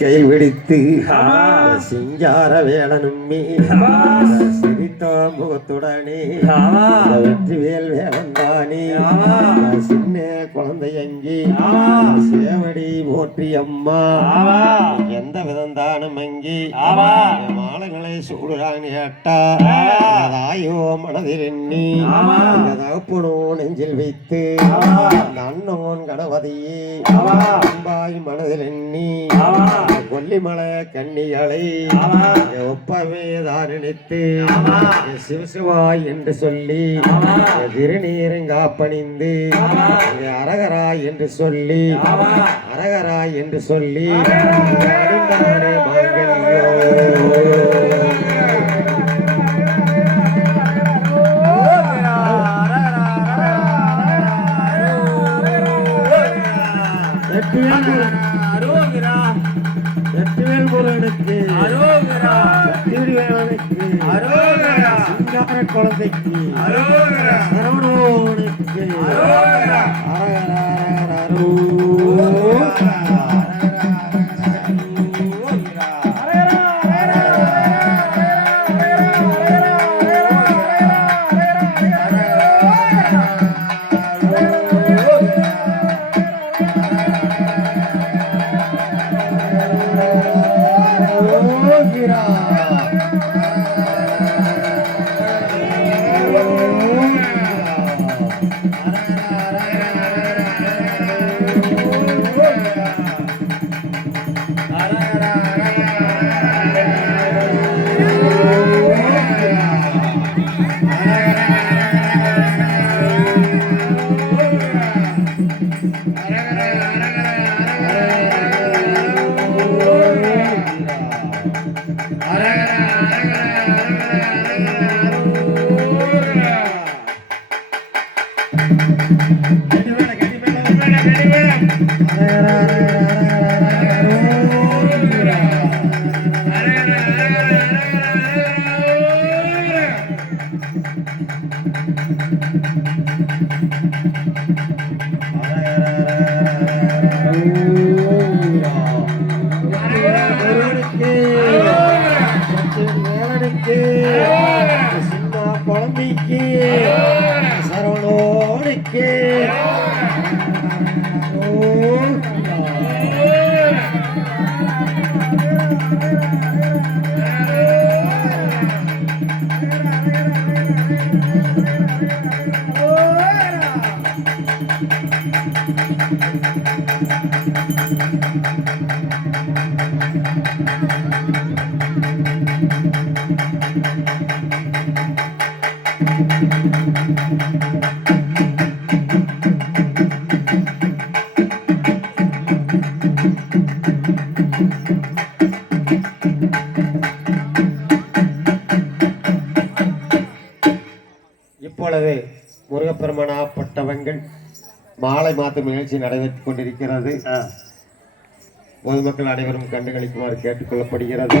கையில் வெடித்து சிங்கார வேளனுமே சிரித்த முகத்துடனே வெற்றி வேல் வேளந்தானே சின்ன குழந்தை அங்கி சேவடி போற்றி அம்மா. எந்த விதம் தானும் அங்கி மாலைகளை சூடுறான் கேட்டா தாயோ மனதில் எண்ணி தகப்பனோ நெஞ்சில் வைத்து அண்ணோன் கணபதியே அம்பாய் மனதில் எண்ணி கொல்லிமலை கன்னிகளை ஒப்பவே தாரணித்து சிவசிவாய் என்று சொல்லி திருநீரங்காப்பணிந்து அரகராய் என்று சொல்லி அரகராய் என்று சொல்லி மாங்கல்யோ வெற்றிவேல் முருகனுக்கு திருவேலனுக்கு சிங்கார குழந்தைக்கு சரவணோனுக்கு. Yeah. குழந்தைக்கு இப்பொழுது முருகப்பெருமானாப்பட்டவங்கள் மாலை மாத்து நிகழ்ச்சி நடைபெற்றுக் கொண்டிருக்கிறது. பொதுமக்கள் அனைவரும் கண்டுகளிக்குமாறு கேட்டுக்கொள்ளப்படுகிறது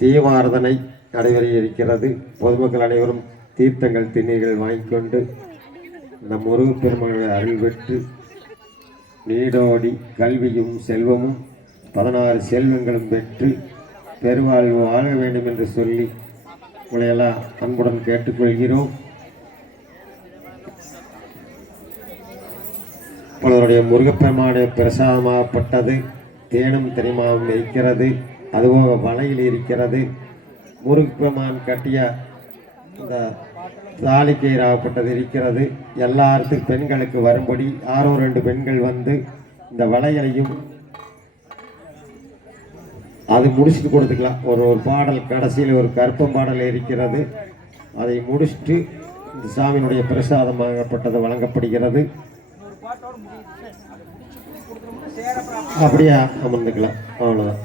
தீவாரதனை நடைபெற இருக்கிறது பொதுமக்கள் அனைவரும் தீர்த்தங்கள் திண்ணீர்கள் வாங்கி கொண்டு நம் முருகப்பெருமகளை அருள் பெற்று நீடோடி கல்வியும் செல்வமும் பதினாறு செல்வங்களும் பெற்று பெருவாழ்வு வாழ வேண்டும் என்று சொல்லி உங்களையெல்லாம் அன்புடன் கேட்டுக்கொள்கிறோம். பலருடைய முருகப்பெருமானுடைய பிரசாதமாகப்பட்டது தேனும் தனிமாவும் இருக்கிறது. அதுபோக வலையில் இருக்கிறது. முருகப்பெருமான் கட்டிய இந்த தாலி இருக்கிறது. எல்லாத்துக்கும் பெண்களுக்கு வரும்படி ஆறோ ரெண்டு பெண்கள் வந்து இந்த வளையலையும் அது முடிச்சுட்டு கொடுத்துக்கலாம். ஒரு ஒரு பாடல் கடைசியில் ஒரு கற்பம் பாடல் இருக்கிறது. அதை முடிச்சுட்டு இந்த சாமியினுடைய பிரசாதமாகப்பட்டது வழங்கப்படுகிறது. அப்படியே? அமர்ந்துக்கலாம். அவ்வளோதான்